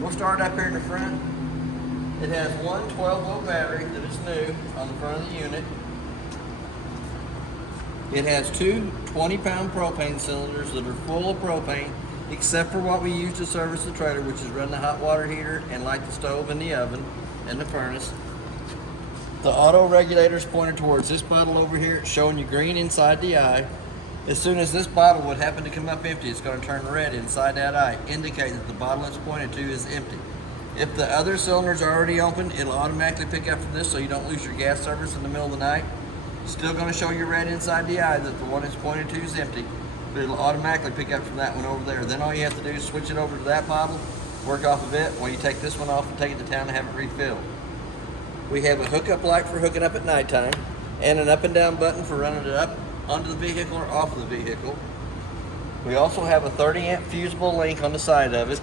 We'll start up here in the front. It has one 12-volt battery that is new on the front of the unit. It has two 20-pound propane cylinders that are full of propane, except for what we use to service the trailer, which is run the hot water heater and light the stove and the oven and the furnace. The auto regulator is pointed towards this bottle over here. It's showing you green inside the eye. As soon as this bottle would happen to come up empty, it's going to turn red inside that eye, indicating that the bottle it's pointed to is empty. If the other cylinders are already open, it'll automatically pick up from this so you don't lose your gas service in the middle of the night. Still going to show you red inside the eye that the one it's pointed to is empty, but it'll automatically pick up from that one over there. Then all you have to do is switch it over to that bottle, work off of it, while you take this one off and take it to town and have it refilled. We have a hookup light for hooking up at nighttime, and an up and down button for running it up onto the vehicle or off of the vehicle. We also have a 30-amp fusible link on the side of it.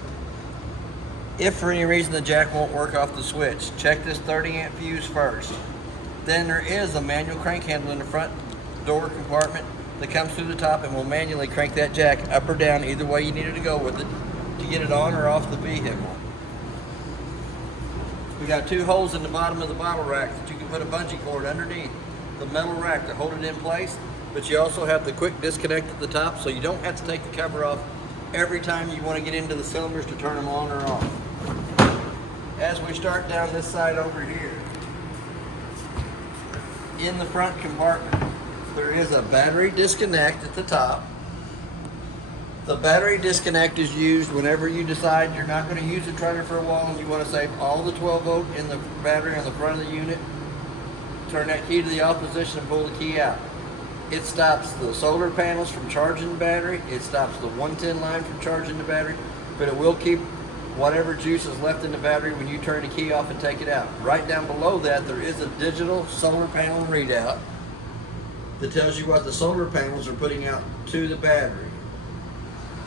If for any reason the jack won't work off the switch, check this 30-amp fuse first. Then there is a manual crank handle in the front door compartment that comes through the top and will manually crank that jack up or down either way you need it to go with it to get it on or off the vehicle. We got two holes in the bottom of the bottle rack that you can put a bungee cord underneath the metal rack to hold it in place, but you also have the quick disconnect at the top, so you don't have to take the cover off every time you want to get into the cylinders to turn them on or off. As we start down this side over here, in the front compartment, there is a battery disconnect at the top. The battery disconnect is used whenever you decide you're not going to use the trailer for a while and you want to save all the 12 volt in the battery on the front of the unit. Turn that key to the off position and pull the key out. It stops the solar panels from charging the battery. It stops the 110 line from charging the battery, but it will keep whatever juice is left in the battery when you turn the key off and take it out. Right down below that, there is a digital solar panel readout that tells you what the solar panels are putting out to the battery.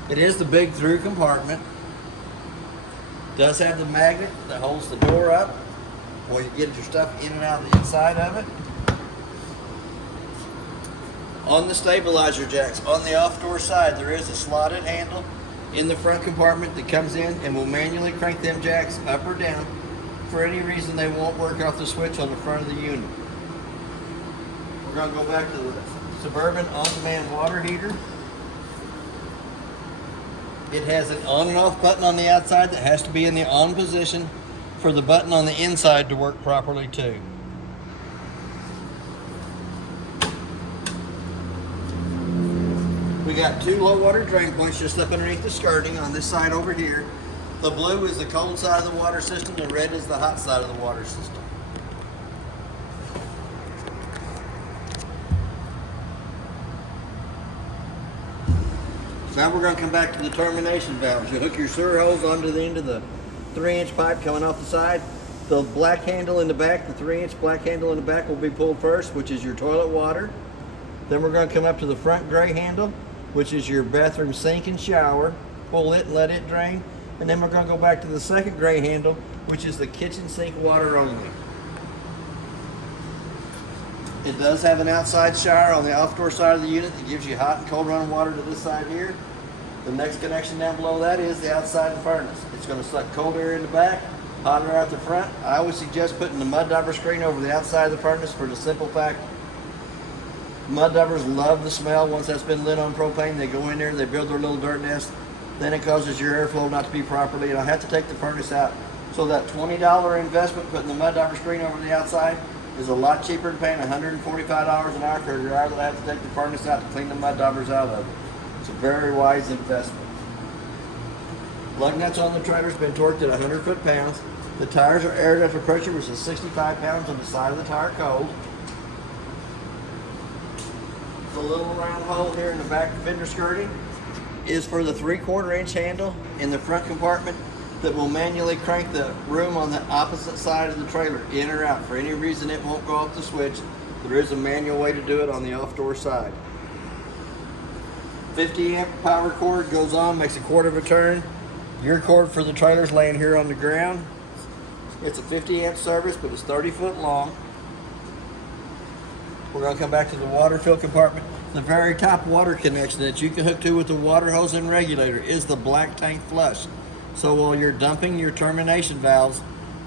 It is the big through compartment. Does have the magnet that holds the door up while you get your stuff in and out of the inside of it. On the stabilizer jacks, on the off door side, there is a slotted handle in the front compartment that comes in and will manually crank them jacks up or down. For any reason they won't work off the switch on the front of the unit. We're going to go back to the Suburban on-demand water heater. It has an on and off button on the outside that has to be in the on position for the button on the inside to work properly too. We got two low water drain points just up underneath the skirting on this side over here. The blue is the cold side of the water system, the red is the hot side of the water system. Now we're going to come back to the termination valves. You hook your sewer hose onto the end of the 3-inch pipe coming off the side. The black handle in the back, the 3-inch black handle in the back will be pulled first, which is your toilet water. Then we're going to come up to the front gray handle, which is your bathroom sink and shower. Pull it and let it drain. And then we're going to go back to the second gray handle, which is the kitchen sink water only. It does have an outside shower on the off-door side of the unit that gives you hot and cold running water to this side here. The next connection down below that is the outside of the furnace. It's going to suck cold air in the back, hot air out the front. I always suggest putting the mud dauber screen over the outside of the furnace for the simple fact mud daubers love the smell. Once that's been lit on propane, they go in there, they build their little dirt nest. Then it causes your airflow not to be properly, and I have to take the furnace out. So that $20 investment putting the mud dauber screen over the outside is a lot cheaper than paying $145 an hour for a dryer that I have to take the furnace out to clean the mud daubers out of it. It's a very wise investment. Lug nuts on the trailer's been torqued at 100 foot-pounds. The tires are air ducted pressure, which is 65 pounds on the side of the tire cold. The little round hole here in the back fender skirting is for the 3/4 inch handle in the front compartment that will manually crank the room on the opposite side of the trailer in or out. For any reason it won't go off the switch, there is a manual way to do it on the off-door side. 50 amp power cord goes on, makes a quarter of a turn. Your cord for the trailer's laying here on the ground. It's a 50 amp service, but it's 30 foot long. We're going to come back to the water fill compartment. The very top water connection that you can hook to with the water hose and regulator is the black tank flush. So while you're dumping your termination valves,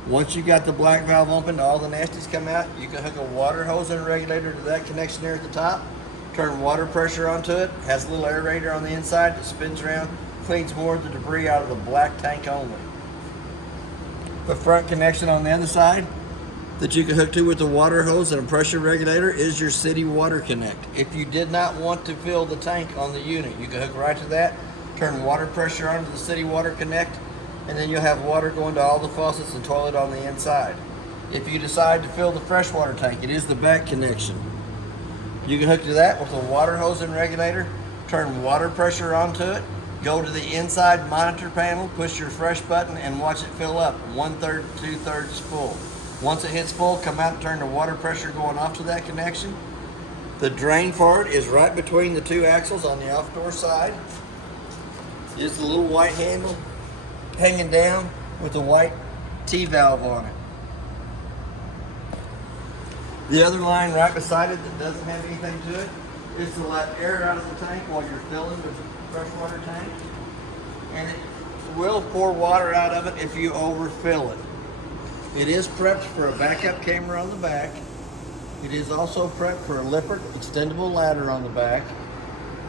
once you got the black valve open, all the nasties come out, you can hook a water hose and a regulator to that connection there at the top, turn water pressure onto it, has a little aerator on the inside that spins around, cleans more of the debris out of the black tank only. The front connection on the other side that you can hook to with the water hose and a pressure regulator is your city water connect. If you did not want to fill the tank on the unit, you can hook right to that, turn water pressure onto the city water connect, and then you'll have water going to all the faucets and toilet on the inside. If you decide to fill the freshwater tank, it is the back connection. You can hook to that with a water hose and regulator, turn water pressure onto it, go to the inside monitor panel, push your fresh button, and watch it fill up 1/3 to 2/3 full. Once it hits full, come out and turn the water pressure going off to that connection. The drain for it is right between the two axles on the off-door side. Just a little white handle hanging down with a white T-valve on it. The other line right beside it that doesn't have anything to it is to let air out of the tank while you're filling the freshwater tank. And it will pour water out of it if you overfill it. It is prepped for a backup camera on the back. It is also prepped for a Lippert extendable ladder on the back.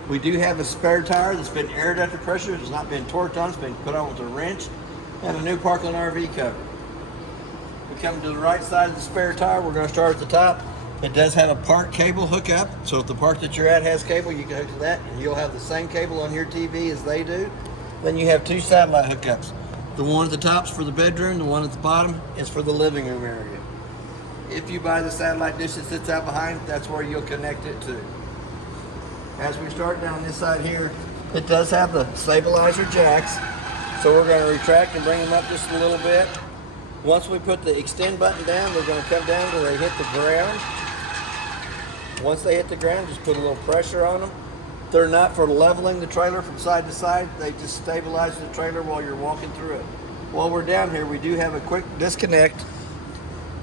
We do have a spare tire that's been air ducted pressure. It's not been torqued on, it's been put on with a wrench, and a new Parkland RV cover. We come to the right side of the spare tire. We're going to start at the top. It does have a park cable hookup, so if the park that you're at has cable, you can hook to that, and you'll have the same cable on your TV as they do. Then you have two satellite hookups. The one at the top's for the bedroom, the one at the bottom is for the living room area. If you buy the satellite dish that sits out behind, that's where you'll connect it to. As we start down this side here, it does have the stabilizer jacks, so we're going to retract and bring them up just a little bit. Once we put the extend button down, they're going to come down till they hit the ground. Once they hit the ground, just put a little pressure on them. They're not for leveling the trailer from side to side. They just stabilize the trailer while you're walking through it. While we're down here, we do have a quick disconnect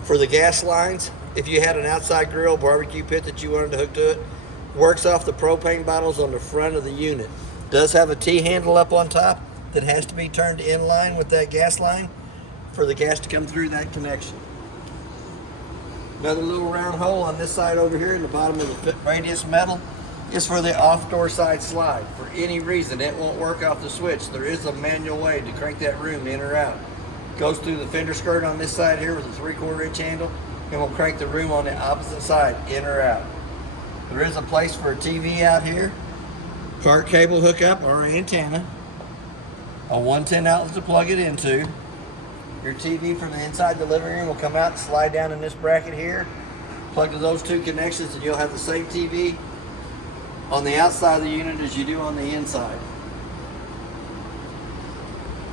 for the gas lines. If you had an outside grill barbecue pit that you wanted to hook to it, works off the propane bottles on the front of the unit. Does have a T-handle up on top that has to be turned in line with that gas line for the gas to come through that connection. Another little round hole on this side over here in the bottom of the radius metal is for the off-door side slide. For any reason it won't work off the switch, there is a manual way to crank that room in or out. Goes through the fender skirt on this side here with a 3/4 inch handle, and we'll crank the room on the opposite side in or out. There is a place for a TV out here, park cable hookup or antenna, a 110 outlet to plug it into. Your TV from the inside the living room will come out and slide down in this bracket here. Plug to those two connections and you'll have the same TV on the outside of the unit as you do on the inside.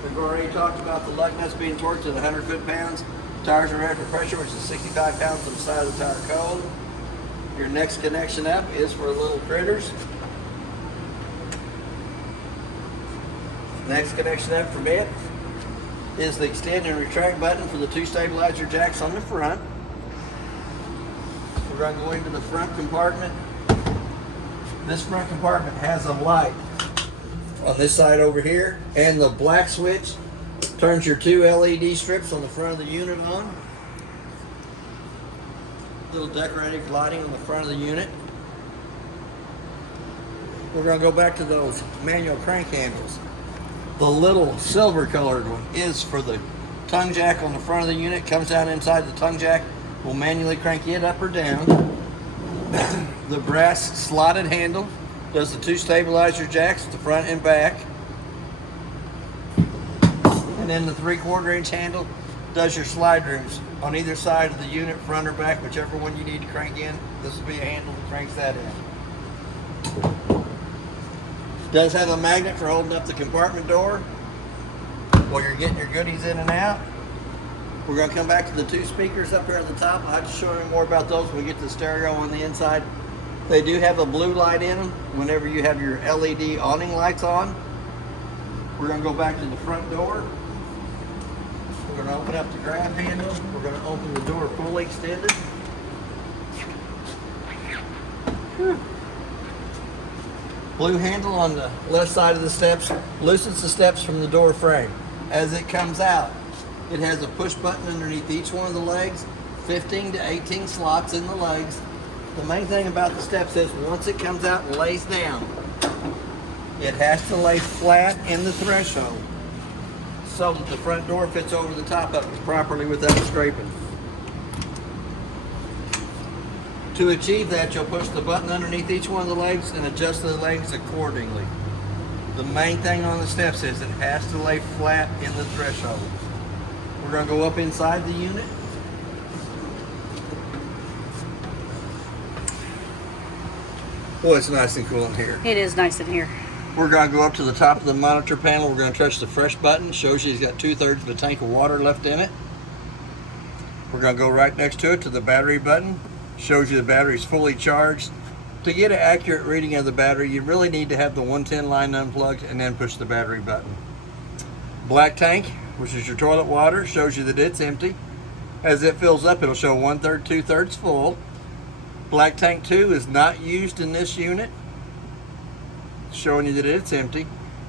We've already talked about the lug nuts being torqued at 100 foot-pounds. Tires are rated for pressure, which is 65 pounds to the side of the tire cone. Your next connection up is for little critters. Next connection up from it is the extend and retract button for the two stabilizer jacks on the front. We're going to go into the front compartment. This front compartment has a light on this side over here, and the black switch turns your two LED strips on the front of the unit on. Little decorative lighting on the front of the unit. We're going to go back to those manual crank handles. The little silver colored one is for the tongue jack on the front of the unit. Comes down inside the tongue jack. We'll manually crank it up or down. The brass slotted handle does the two stabilizer jacks at the front and back. And then the 3/4 inch handle does your slide rooms on either side of the unit, front or back, whichever one you need to crank in. This will be a handle that cranks that in. Does have a magnet for holding up the compartment door while you're getting your goodies in and out. We're going to come back to the two speakers up here at the top. I'll have to show you more about those when we get to the stereo on the inside. They do have a blue light in them whenever you have your LED awning lights on. We're going to go back to the front door. We're going to open up the grab handle. We're going to open the door fully extended. Blue handle on the left side of the steps loosens the steps from the door frame. as it comes out. It has a push button underneath each one of the legs, 15 to 18 slots in the legs. The main thing about the steps is once it comes out and lays down, it has to lay flat in the threshold so that the front door fits over the top of it properly without scraping. To achieve that, you'll push the button underneath each one of the legs and adjust the legs accordingly. The main thing on the steps is it has to lay flat in the threshold. We're going to go up inside the unit. Boy, it's nice and cool in here. It is nice in here. We're going to go up to the top of the monitor panel. We're going to touch the fresh button. Shows you it's got 2/3 of a tank of water left in it. We're going to go right next to it to the battery button. Shows you the battery's fully charged. To get an accurate reading of the battery, you really need to have the 110 line unplugged and then push the battery button. Black tank, which is your toilet water, shows you that it's empty. As it fills up, it'll show 1/3, 2/3 full. Black tank 2 is not used in this unit, showing you that it's empty.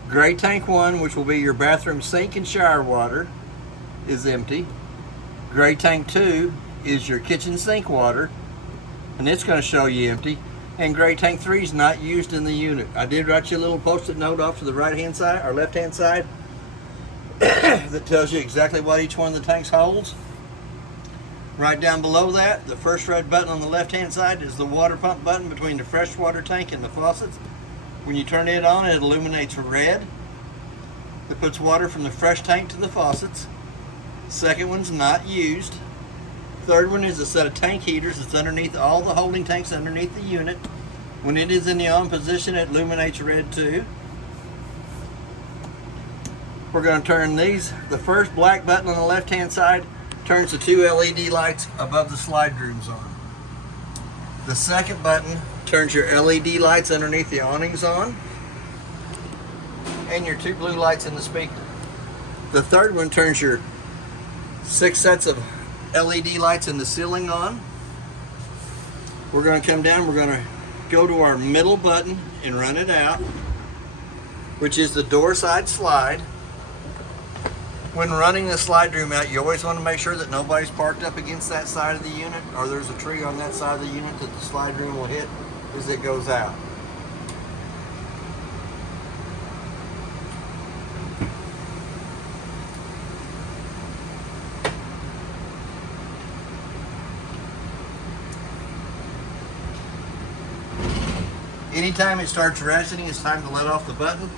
Gray tank 1, which will be your bathroom sink and shower water, is empty. Gray tank 2 is your kitchen sink water, and it's going to show you empty. And gray tank 3 is not used in the unit. I did write you a little post-it note off to the right-hand side, or left-hand side, that tells you exactly what each one of the tanks holds. Right down below that, the first red button on the left-hand side is the water pump button between the freshwater tank and the faucets. When you turn it on, it illuminates red. It puts water from the fresh tank to the faucets. Second one's not used. Third one is a set of tank heaters that's underneath all the holding tanks underneath the unit. When it is in the on position, it illuminates red too. We're going to turn these. The first black button on the left-hand side turns the 2 LED lights above the slide rooms on. The second button turns your LED lights underneath the awnings on, and your 2 blue lights in the speaker. The third one turns your 6 sets of LED lights in the ceiling on. We're going to come down, we're going to go to our middle button and run it out, which is the door side slide. When running the slide room out, you always want to make sure that nobody's parked up against that side of the unit, or there's a tree on that side of the unit that the slide room will hit as it goes out. Anytime it starts ratcheting, it's time to let off the button.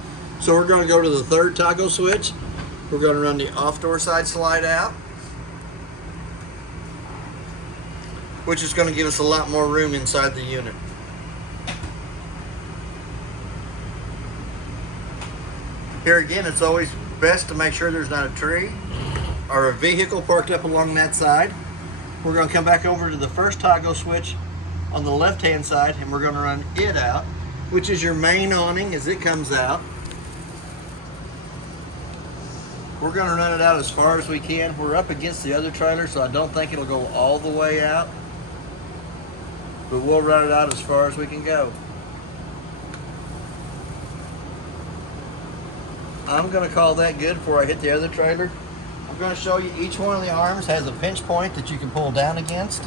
So we're going to go to the third toggle switch. We're going to run the off door side slide out, which is going to give us a lot more room inside the unit. Here again, it's always best to make sure there's not a tree or a vehicle parked up along that side. We're going to come back over to the first toggle switch on the left hand side, and we're going to run it out, which is your main awning as it comes out. We're going to run it out as far as we can. We're up against the other trailer, so I don't think it'll go all the way out, but we'll run it out as far as we can go. I'm going to call that good before I hit the other trailer. I'm going to show you each one of the arms has a pinch point that you can pull down against.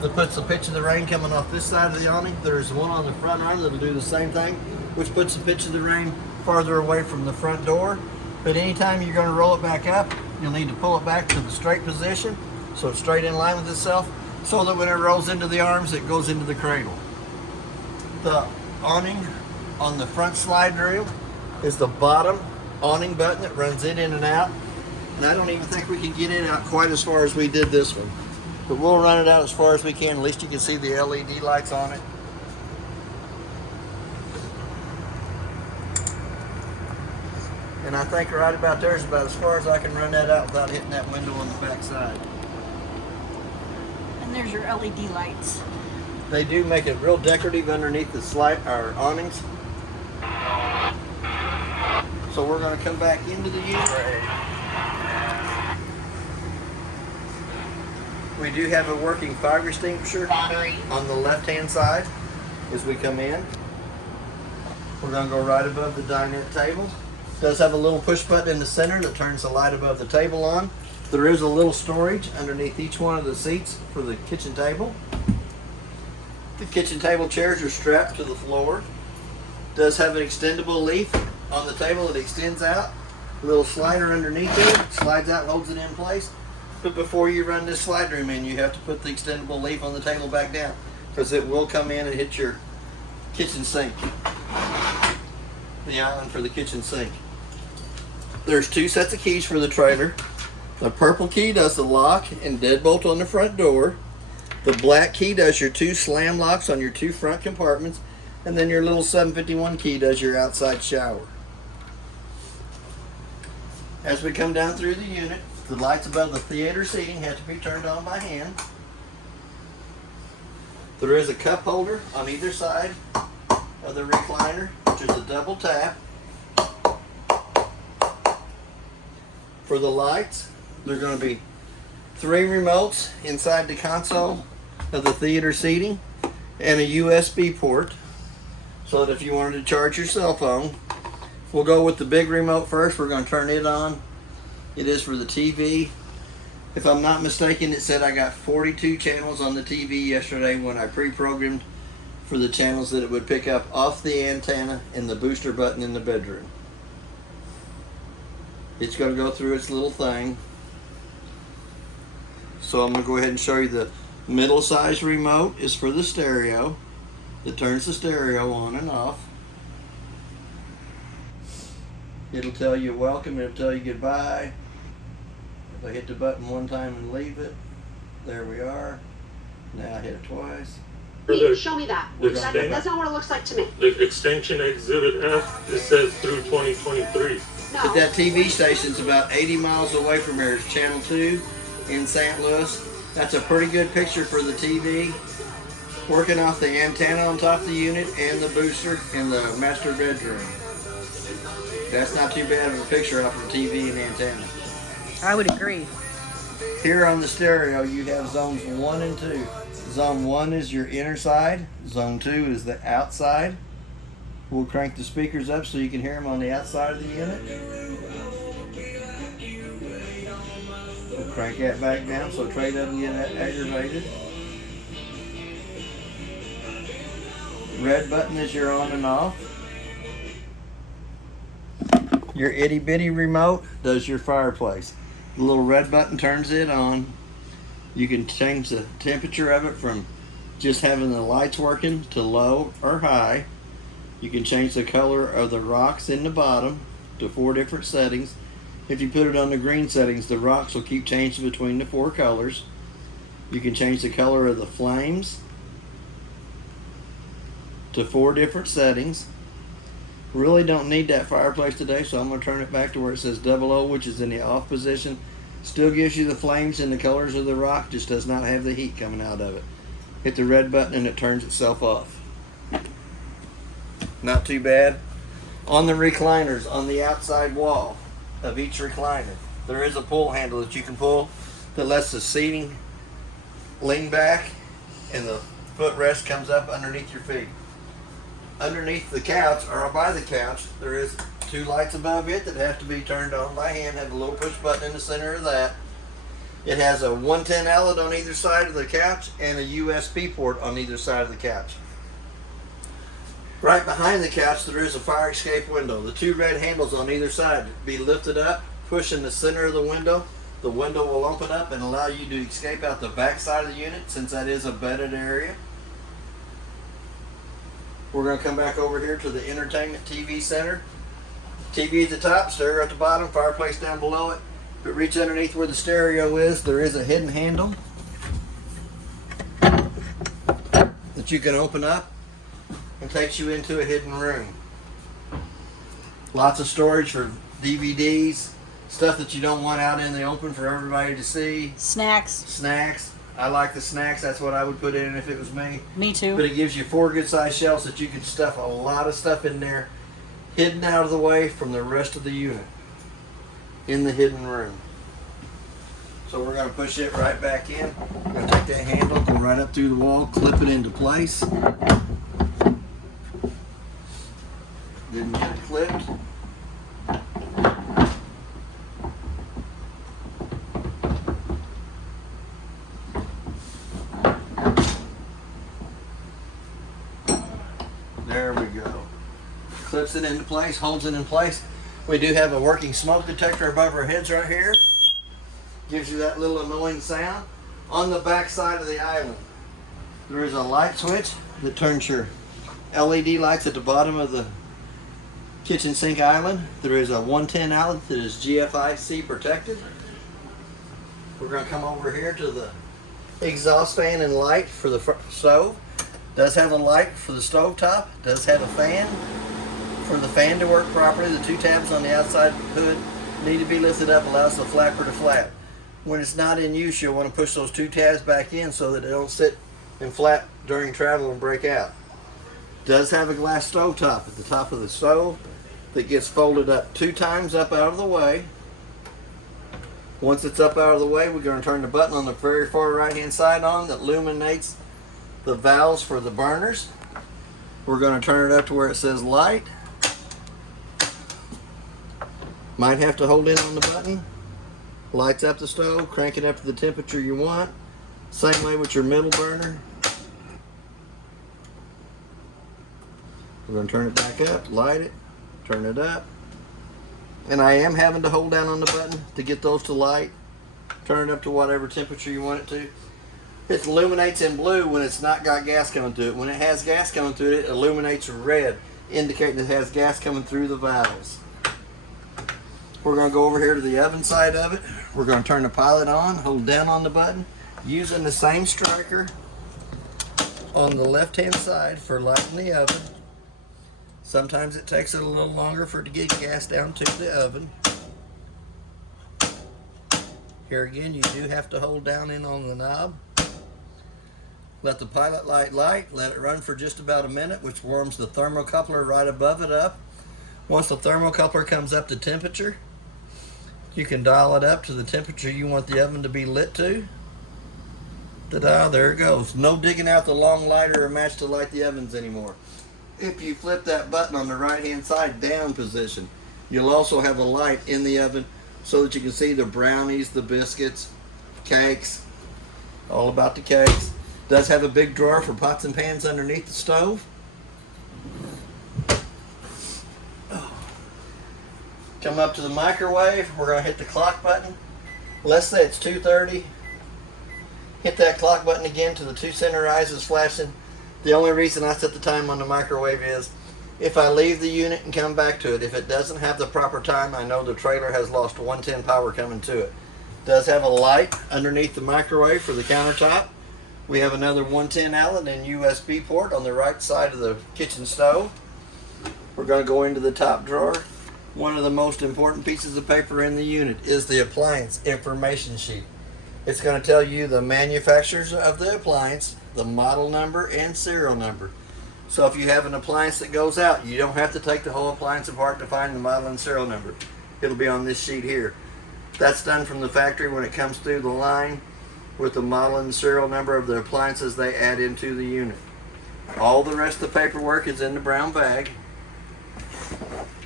That puts the pitch of the rain coming off this side of the awning. There's one on the front arm that'll do the same thing, which puts the pitch of the rain farther away from the front door. But anytime you're going to roll it back up, you'll need to pull it back to the straight position so it's straight in line with itself, so that when it rolls into the arms, it goes into the cradle. The awning on the front slide rail is the bottom awning button that runs it in and out. And I don't even think we can get it out quite as far as we did this one. But we'll run it out as far as we can. At least you can see the LED lights on it. And I think right about there is about as far as I can run that out without hitting that window on the back side. And there's your LED lights. They do make it real decorative underneath the slide or awnings. So we're going to come back into the unit. We do have a working fire extinguisher on the left-hand side as we come in. We're going to go right above the dinette table. does have a little push button in the center that turns the light above the table on. There is a little storage underneath each one of the seats for the kitchen table. The kitchen table chairs are strapped to the floor. Does have an extendable leaf on the table that extends out. A little slider underneath it, slides out, holds it in place. But before you run this slide room in, you have to put the extendable leaf on the table back down, because it will come in and hit your kitchen sink. The island for the kitchen sink. There's 2 sets of keys for the trailer. The purple key does the lock and deadbolt on the front door. The black key does your 2 slam locks on your 2 front compartments. And then your little 751 key does your outside shower. As we come down through the unit, the lights above the theater seating have to be turned on by hand. There is a cup holder on either side of the recliner, which is a double tap. For the lights, there are going to be 3 remotes inside the console of the theater seating and a USB port, so that if you wanted to charge your cell phone. We'll go with the big remote first. We're going to turn it on. It is for the TV. If I'm not mistaken, it said I got 42 channels on the TV yesterday when I pre-programmed for the channels that it would pick up off the antenna and the booster button in the bedroom. It's going to go through its little thing. So I'm going to go ahead and show you the middle size remote is for the stereo. It turns the stereo on and off. It'll tell you welcome, it'll tell you goodbye. If I hit the button one time and leave it, there we are. Now I hit it twice. Show me that. That's not what it looks like to me. The extension Exhibit F, it says through 2023. No. But that TV station's about 80 miles away from here. It's Channel 2 in St. Louis. That's a pretty good picture for the TV. Working off the antenna on top of the unit and the booster in the master bedroom. That's not too bad of a picture off of the TV and antenna. I would agree. Here on the stereo, you have zones 1 and 2. Zone 1 is your inner side. Zone 2 is the outside. We'll crank the speakers up so you can hear them on the outside of the unit. We'll crank that back down so Trey doesn't get aggravated. Red button is your on and off. Your itty bitty remote does your fireplace. The little red button turns it on. You can change the temperature of it from just having the lights working to low or high. You can change the color of the rocks in the bottom to 4 different settings. If you put it on the green settings, the rocks will keep changing between the 4 colors. You can change the color of the flames to 4 different settings. Really don't need that fireplace today, so I'm going to turn it back to where it says 00, which is in the off position. Still gives you the flames and the colors of the rock, just does not have the heat coming out of it. Hit the red button and it turns itself off. Not too bad. On the recliners, on the outside wall of each recliner, there is a pull handle that you can pull that lets the seating lean back and the footrest comes up underneath your feet. Underneath the couch, or by the couch, there is 2 lights above it that have to be turned on by hand. Have a little push button in the center of that. It has a 110 outlet on either side of the couch and a USB port on either side of the couch. Right behind the couch, there is a fire escape window. The 2 red handles on either side be lifted up, push in the center of the window. The window will open up and allow you to escape out the back side of the unit, since that is a bedded area. We're going to come back over here to the entertainment TV center. TV at the top, stereo at the bottom, fireplace down below it. But reach underneath where the stereo is, there is a hidden handle that you can open up and takes you into a hidden room. Lots of storage for DVDs, stuff that you don't want out in the open for everybody to see. Snacks. I like the snacks. That's what I would put in if it was me. Me too. But it gives you 4 good sized shelves that you can stuff a lot of stuff in there, hidden out of the way from the rest of the unit in the hidden room. So we're going to push it right back in. We're going to take that handle, go right up through the wall, clip it into place. Didn't get it clipped. clips it into place, holds it in place. We do have a working smoke detector above our heads right here. Gives you that little annoying sound. On the back side of the island, there is a light switch that turns your LED lights at the bottom of the kitchen sink island. There is a 110 outlet that is GFIC protected. We're going to come over here to the exhaust fan and light for the stove. Does have a light for the stove top. Does have a fan. For the fan to work properly, the two tabs on the outside hood need to be lifted up, allows the flapper to flap. When it's not in use, you'll want to push those two tabs back in so that they don't sit and flap during travel and break out. Does have a glass stove top at the top of the stove that gets folded up 2 times up out of the way. Once it's up out of the way, we're going to turn the button on the very far right hand side on that illuminates the valves for the burners. We're going to turn it up to where it says light. Might have to hold in on the button. Lights up the stove, crank it up to the temperature you want. Same way with your middle burner. We're going to turn it back up, light it, turn it up. And I am having to hold down on the button to get those to light. Turn it up to whatever temperature you want it to. It illuminates in blue when it's not got gas coming through it. When it has gas coming through it, it illuminates red, indicating it has gas coming through the valves. We're going to go over here to the oven side of it. We're going to turn the pilot on, hold down on the button, using the same striker on the left hand side for lighting the oven. Sometimes it takes it a little longer for it to get gas down to the oven. Here again, you do have to hold down in on the knob. Let the pilot light light, let it run for just about a minute, which warms the thermocoupler right above it up. Once the thermocoupler comes up to temperature, you can dial it up to the temperature you want the oven to be lit to. Ta-da, there it goes. No digging out the long lighter or match to light the ovens anymore. If you flip that button on the right hand side down position, you'll also have a light in the oven so that you can see the brownies, the biscuits, cakes, all about the cakes. Does have a big drawer for pots and pans underneath the stove. Come up to the microwave. We're going to hit the clock button. Let's say it's 2:30. Hit that clock button again till the 2 center eyes is flashing. The only reason I set the time on the microwave is if I leave the unit and come back to it, if it doesn't have the proper time, I know the trailer has lost 110 power coming to it. Does have a light underneath the microwave for the countertop. We have another 110 outlet and USB port on the right side of the kitchen stove. We're going to go into the top drawer. One of the most important pieces of paper in the unit is the appliance information sheet. It's going to tell you the manufacturers of the appliance, the model number and serial number. So if you have an appliance that goes out, you don't have to take the whole appliance apart to find the model and serial number. It'll be on this sheet here. That's done from the factory when it comes through the line with the model and serial number of the appliances they add into the unit. All the rest of the paperwork is in the brown bag.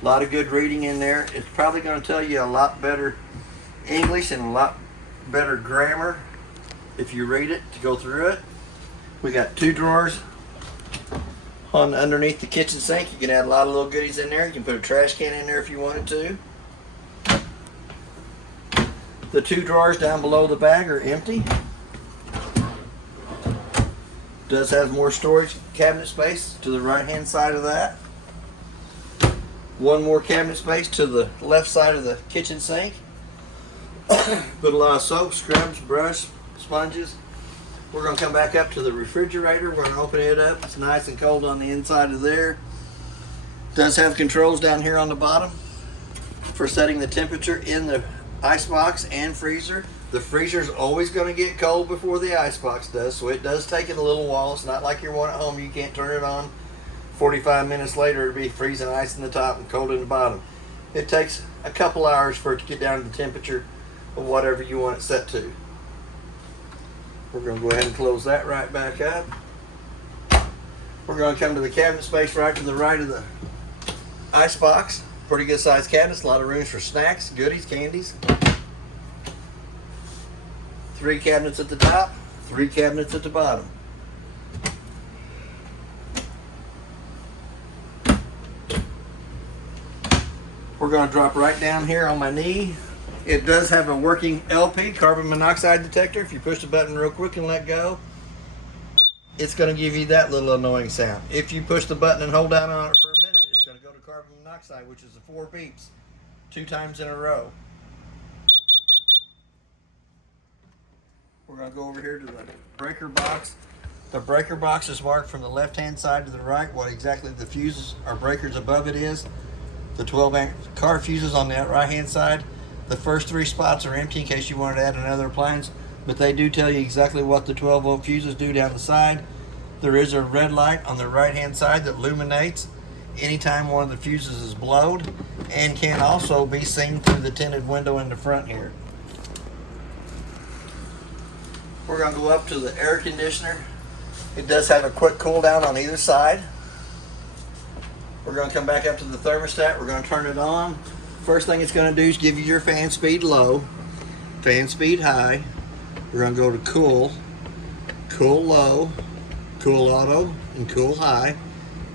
A lot of good reading in there. It's probably going to tell you a lot better English and a lot better grammar if you read it to go through it. We got 2 drawers on underneath the kitchen sink. You can add a lot of little goodies in there. You can put a trash can in there if you wanted to. The 2 drawers down below the bag are empty. Does have more storage cabinet space to the right hand side of that. One more cabinet space to the left side of the kitchen sink. Put a lot of soap, scrubs, brush, sponges. We're going to come back up to the refrigerator. We're going to open it up. It's nice and cold on the inside of there. Does have controls down here on the bottom for setting the temperature in the icebox and freezer. The freezer is always going to get cold before the icebox does, so it does take it a little while. It's not like your one at home. You can't turn it on. 45 minutes later, it'll be freezing ice in the top and cold in the bottom. It takes a couple hours for it to get down to the temperature of whatever you want it set to. We're going to go ahead and close that right back up. We're going to come to the cabinet space right to the right of the icebox. Pretty good sized cabinets, a lot of rooms for snacks, goodies, candies. 3 cabinets at the top, 3 cabinets at the bottom. We're going to drop right down here on my knee. It does have a working LP, carbon monoxide detector. If you push the button real quick and let go, it's going to give you that little annoying sound. If you push the button and hold down on it for a minute, it's going to go to carbon monoxide, which is the 4 beeps, 2 times in a row. We're going to go over here to the breaker box. The breaker box is marked from the left-hand side to the right, what exactly the fuses or breakers above it is. The 12-amp car fuses on the right-hand side. The first 3 spots are empty in case you wanted to add another appliance, but they do tell you exactly what the 12-volt fuses do down the side. There is a red light on the right-hand side that illuminates anytime one of the fuses is blowed, and can also be seen through the tinted window in the front here. We're going to go up to the air conditioner. It does have a quick cool down on either side. We're going to come back up to the thermostat. We're going to turn it on. First thing it's going to do is give you your fan speed low, fan speed high. We're going to go to cool, cool low, cool auto, and cool high.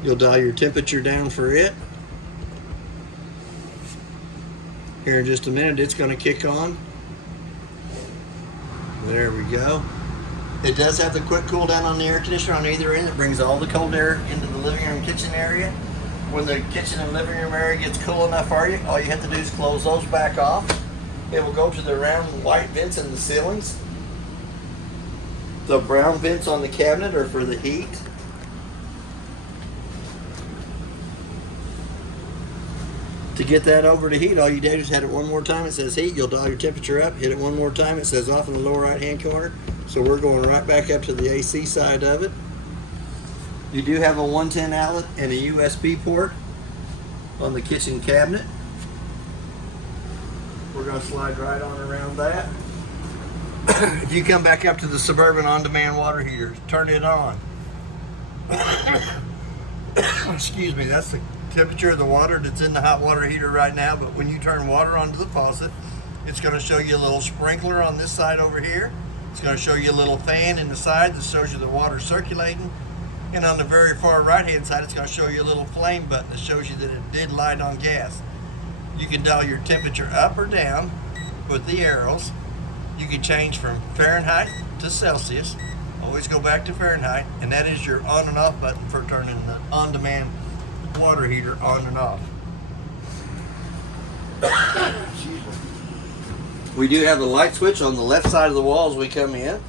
You'll dial your temperature down for it. Here in just a minute, it's going to kick on. There we go. It does have the quick cool down on the air conditioner on either end. It brings all the cold air into the living room kitchen area. When the kitchen and living room area gets cool enough for you, all you have to do is close those back off. It will go to the round white vents in the ceilings. The brown vents on the cabinet are for the heat. To get that over to heat, all you do is hit it one more time. It says heat. You'll dial your temperature up. Hit it one more time. It says off in the lower right-hand corner. So we're going right back up to the AC side of it. You do have a 110 outlet and a USB port on the kitchen cabinet. We're going to slide right on around that. If you come back up to the Suburban on-demand water heater, turn it on. Excuse me, that's the temperature of the water that's in the hot water heater right now. But when you turn water onto the faucet, it's going to show you a little sprinkler on this side over here. It's going to show you a little fan in the side that shows you the water circulating. And on the very far right hand side, it's going to show you a little flame button that shows you that it did light on gas. You can dial your temperature up or down with the arrows. You can change from Fahrenheit to Celsius. Always go back to Fahrenheit, and that is your on and off button for turning the on-demand water heater on and off. We do have the light switch on the left side of the wall as we come in.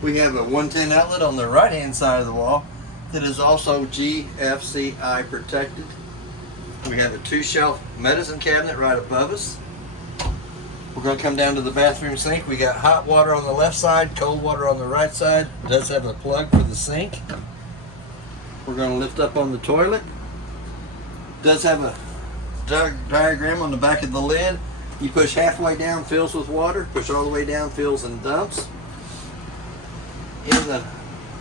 We have a 110 outlet on the right hand side of the wall that is also GFCI protected. We have a 2-shelf medicine cabinet right above us. We're going to come down to the bathroom sink. We got hot water on the left side, cold water on the right side. It does have a plug for the sink. We're going to lift up on the toilet. It does have a diagram on the back of the lid. You push halfway down, fills with water. Push all the way down, fills and dumps. In the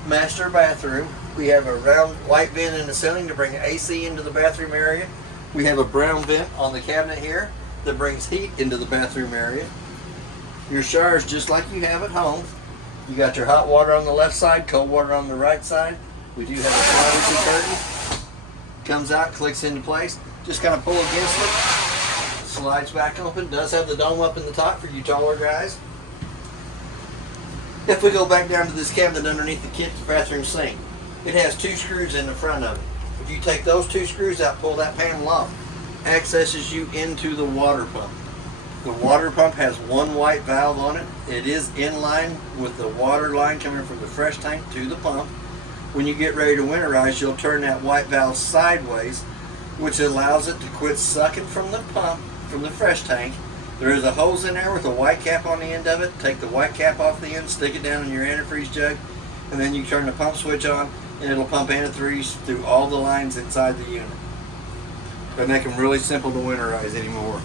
master bathroom, we have a round white vent in the ceiling to bring AC into the bathroom area. We have a brown vent on the cabinet here that brings heat into the bathroom area. Your shower is just like you have at home. You got your hot water on the left side, cold water on the right side. We do have a privacy curtain. Comes out, clicks into place. Just kind of pull against it. Slides back open. Does have the dome up in the top for you taller guys. If we go back down to this cabinet underneath the bathroom sink, it has 2 screws in the front of it. If you take those 2 screws out, pull that panel off, accesses you into the water pump. The water pump has 1 white valve on it. It is in line with the water line coming from the fresh tank to the pump. When you get ready to winterize, you'll turn that white valve sideways, which allows it to quit sucking from the pump, from the fresh tank. There is a hose in there with a white cap on the end of it. Take the white cap off the end, stick it down in your antifreeze jug, and then you turn the pump switch on, and it'll pump antifreeze through all the lines inside the unit. They make them really simple to winterize anymore.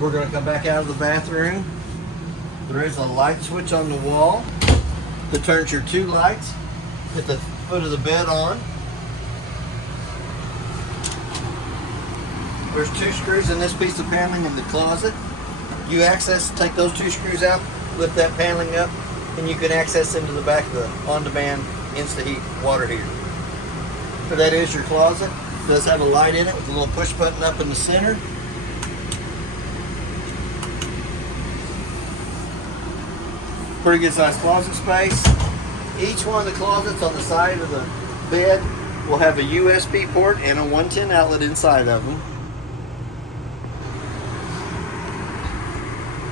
We're going to come back out of the bathroom. There is a light switch on the wall that turns your 2 lights at the foot of the bed on. There's 2 screws in this piece of paneling in the closet. You take those 2 screws out, lift that paneling up, and you can access into the back of the on-demand Insta-Heat water heater. So that is your closet. It does have a light in it with a little push button up in the center. Pretty good sized closet space. Each one of the closets on the side of the bed will have a USB port and a 110 outlet inside of them.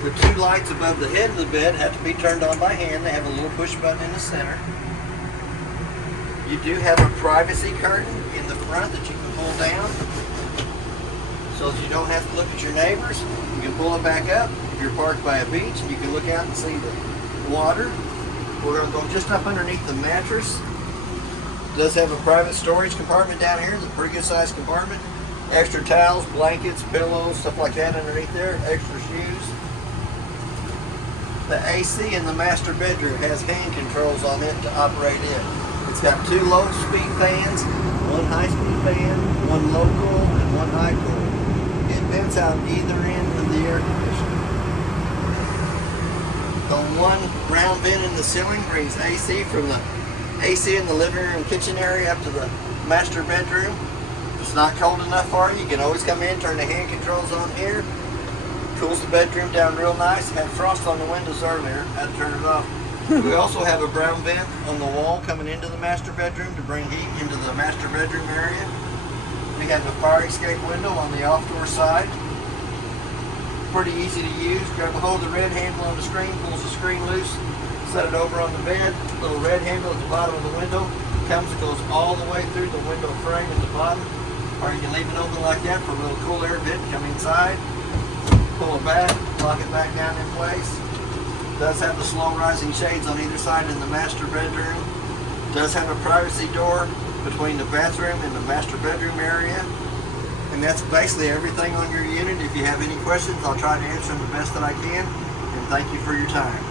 The two lights above the head of the bed have to be turned on by hand. They have a little push button in the center. You do have a privacy curtain in the front that you can pull down, so that you don't have to look at your neighbors. You can pull it back up if you're parked by a beach, and you can look out and see the water. We're going to go just up underneath the mattress. It does have a private storage compartment down here. It's a pretty good sized compartment. Extra towels, blankets, pillows, stuff like that underneath there. Extra shoes. The AC in the master bedroom has hand controls on it to operate it. It's got two low speed fans, one high speed fan, one local, and one high cool. It vents out either end of the air conditioner. The one round vent in the ceiling brings AC from the AC in the living room kitchen area up to the master bedroom. If it's not cold enough for you, you can always come in, turn the hand controls on here. Cools the bedroom down real nice. Had frost on the windows earlier, had to turn it off. We also have a brown vent on the wall coming into the master bedroom to bring heat into the master bedroom area. We have a fire escape window on the off-door side. Pretty easy to use. Grab a hold of the red handle on the screen, pulls the screen loose, set it over on the bed. Little red handle at the bottom of the window comes and goes all the way through the window frame at the bottom. Or you can leave it open like that for a little cool air vent to come inside. Pull it back, lock it back down in place. Does have the slow rising shades on either side in the master bedroom. Does have a privacy door between the bathroom and the master bedroom area. And that's basically everything on your unit. If you have any questions, I'll try to answer them the best that I can. And thank you for your time.